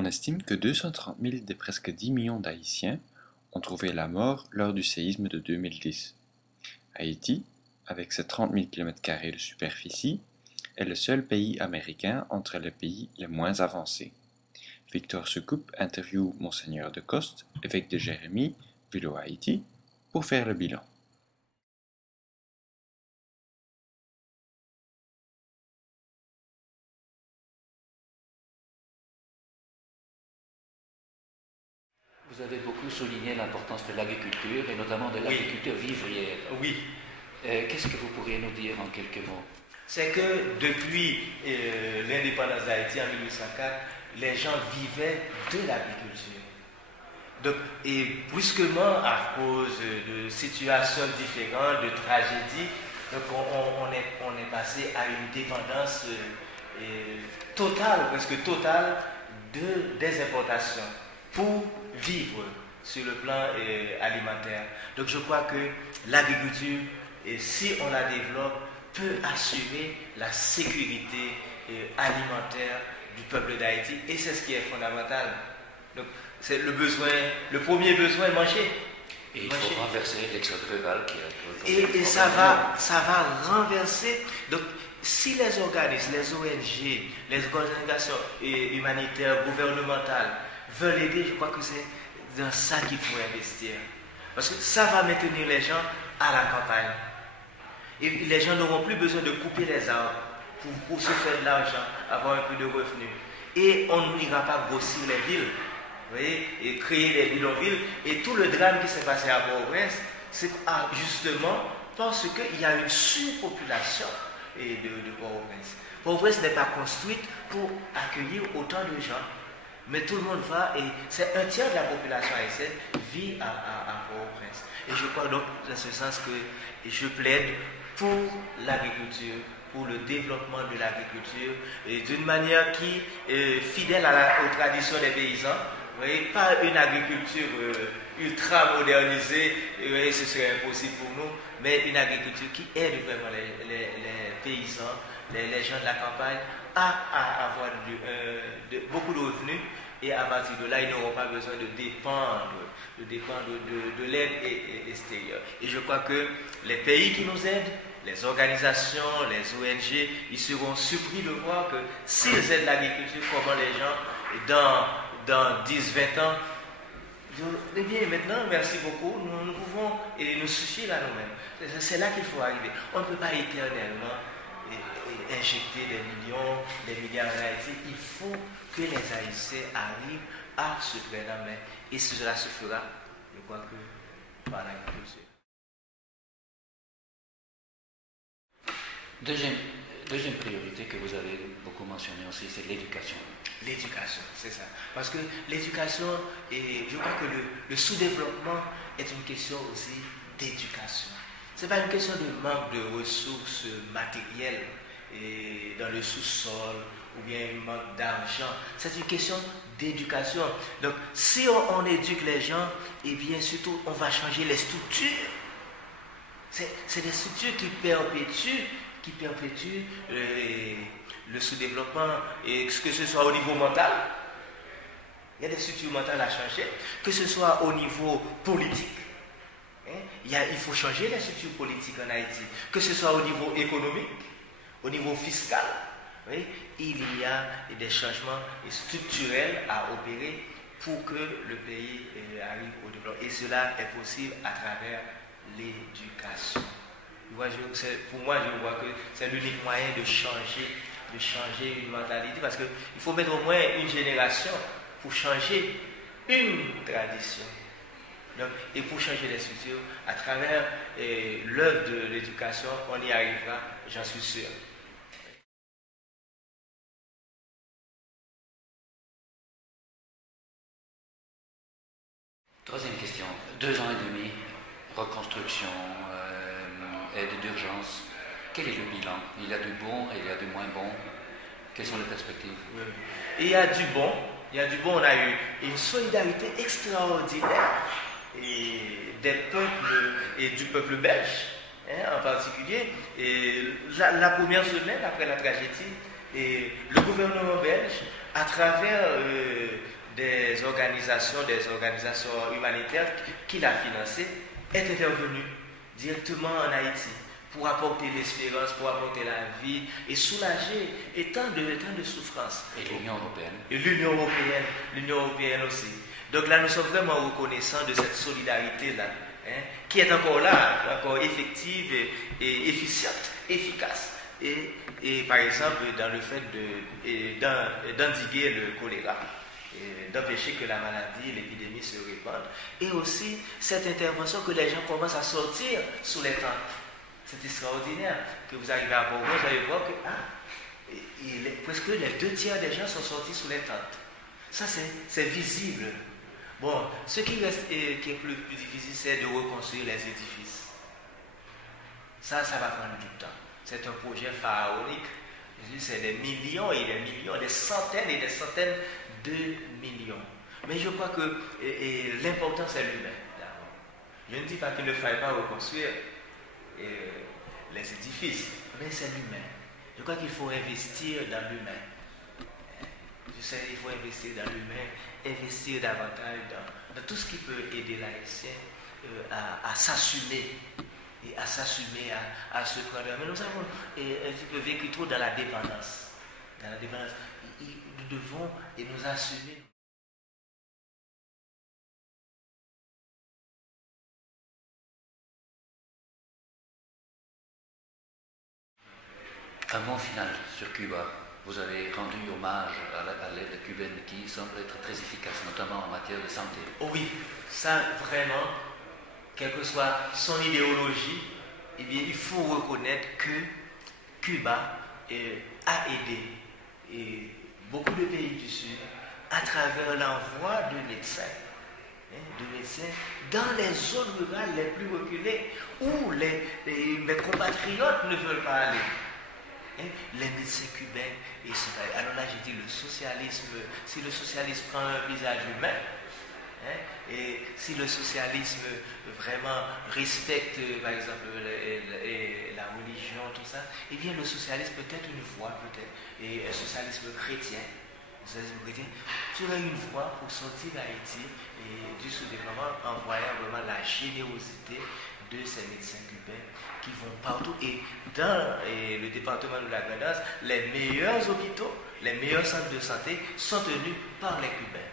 On estime que 230 000 des presque 10 millions d'Haïtiens ont trouvé la mort lors du séisme de 2010. Haïti, avec ses 30 000 km² de superficie, est le seul pays américain entre les pays les moins avancés. Victor Secoupe interviewe Monseigneur de Coste, évêque de Jérémie, ville au Haïti, pour faire le bilan. Vous avez beaucoup souligné l'importance de l'agriculture et notamment de l'agriculture vivrière. Oui. Qu'est-ce que vous pourriez nous dire en quelques mots? C'est que depuis l'indépendance d'Haïti en 1804, les gens vivaient de l'agriculture. Donc, et brusquement, à cause de situations différentes, de tragédies, donc on est passé à une dépendance totale, presque totale, des importations pour vivre sur le plan alimentaire. Donc je crois que l'agriculture, si on la développe, peut assurer la sécurité alimentaire du peuple d'Haïti, et c'est ce qui est fondamental. Donc c'est le premier besoin, manger. Et il faut renverser l'exode rural qui est et ça va renverser. Donc si les organismes, les ONG, les organisations humanitaires, gouvernementales veulent aider, je crois que c'est dans ça qu'il faut investir. Parce que ça va maintenir les gens à la campagne. Et les gens n'auront plus besoin de couper les arbres pour se faire de l'argent, avoir un peu de revenus. Et on n'ira pas grossir les villes, vous voyez, et créer des bidonvilles. Et tout le drame qui s'est passé à Port-au-Prince, c'est justement parce qu'il y a une surpopulation de Port-au-Prince. Port-au-Prince n'est pas construite pour accueillir autant de gens. Mais tout le monde va, et c'est un tiers de la population haïtienne vit à Port-au-Prince. Et je crois donc, dans ce sens, que je plaide pour l'agriculture, pour le développement de l'agriculture, et d'une manière qui est fidèle aux traditions des paysans. Vous voyez, pas une agriculture ultra modernisée, ce serait impossible pour nous, mais une agriculture qui aide vraiment les paysans, les gens de la campagne à avoir beaucoup de revenus, et à partir de là, ils n'auront pas besoin de dépendre de l'aide extérieure. Et je crois que les pays qui nous aident, les organisations, les ONG, ils seront surpris de voir que s'ils aident l'agriculture, comment les gens, dans 10-20 ans, disent, eh bien maintenant, merci beaucoup, nous pouvons nous suffire à nous-mêmes. C'est là qu'il faut arriver. On ne peut pas éternellement injecter des milliards en Haïti. Il faut que les Haïtiens arrivent à se prendre en main. Et cela se fera, je crois que, par l'agriculture. Deuxième priorité que vous avez beaucoup mentionnée aussi, c'est l'éducation. L'éducation, c'est ça. Parce que l'éducation, et je crois que le sous-développement est une question aussi d'éducation. Ce n'est pas une question de manque de ressources matérielles et dans le sous-sol ou bien un manque d'argent. C'est une question d'éducation. Donc, si on éduque les gens, et bien surtout, on va changer les structures. C'est des structures qui perpétuent le sous-développement, et que ce soit au niveau mental, il y a des structures mentales à changer, que ce soit au niveau politique. Il faut changer les structures politiques en Haïti, que ce soit au niveau économique, au niveau fiscal. Oui, il y a des changements structurels à opérer pour que le pays arrive au développement. Et cela est possible à travers l'éducation. Pour moi, je vois que c'est l'unique moyen de changer une mentalité, parce qu'il faut mettre au moins une génération pour changer une tradition. Donc, et pour changer les structures, à travers l'œuvre de l'éducation, on y arrivera, j'en suis sûr. Troisième question. 2 ans et demi, reconstruction, aide d'urgence. Quel est le bilan? Il y a du bon et il y a du moins bon. Quelles sont les perspectives? Il y a du bon. On a eu une solidarité extraordinaire des peuples et du peuple belge, en particulier. Et la première semaine après la tragédie, Et le gouvernement belge, à travers des organisations humanitaires qu'il a financées, est intervenu directement en Haïti pour apporter l'espérance, pour apporter la vie et soulager tant de souffrances. Et l'Union européenne. Et l'Union européenne aussi. Donc là, nous sommes vraiment reconnaissants de cette solidarité-là, qui est encore là, encore effective et efficiente, efficace. Et par exemple, dans le fait d'endiguer le choléra, d'empêcher que la maladie, l'épidémie se répande. Et aussi cette intervention que les gens commencent à sortir sous les tentes. C'est extraordinaire que vous arrivez à Bourgogne, vous allez voir que presque les 2/3 des gens sont sortis sous les tentes. Ça, c'est visible. Bon, ce qui reste qui est plus difficile, c'est de reconstruire les édifices. Ça va prendre du temps. C'est un projet pharaonique. C'est des millions et des millions, des centaines et des centaines de millions. Mais je crois que l'important, c'est l'humain, d'abord. Je ne dis pas qu'il ne faille pas reconstruire les édifices, mais c'est l'humain. Je crois qu'il faut investir dans l'humain. Il faut investir dans l'humain, investir davantage dans tout ce qui peut aider l'Haïtien à s'assumer et à s'assumer, à se prendre. Mais nous avons un petit peu vécu trop dans la dépendance. Dans la dépendance. Nous devons nous assumer. Un mot final sur Cuba. Vous avez rendu hommage à l'aide cubaine qui semble être très efficace, notamment en matière de santé. Oh oui, ça vraiment, quelle que soit son idéologie, eh bien, il faut reconnaître que Cuba a aidé beaucoup de pays du Sud à travers l'envoi de médecins dans les zones rurales les plus reculées où mes compatriotes ne veulent pas aller. Les médecins cubains, alors là j'ai dit le socialisme, si le socialisme prend un visage humain, et si le socialisme vraiment respecte par exemple la religion, tout ça, eh bien le socialisme peut être une voie, peut-être, et un socialisme chrétien serait une voie pour sortir d'Haïti et du sous-développement en voyant vraiment la générosité de ces médecins cubains qui vont partout. Et dans le département de la Grand'Anse, les meilleurs hôpitaux, les meilleurs centres de santé sont tenus par les Cubains.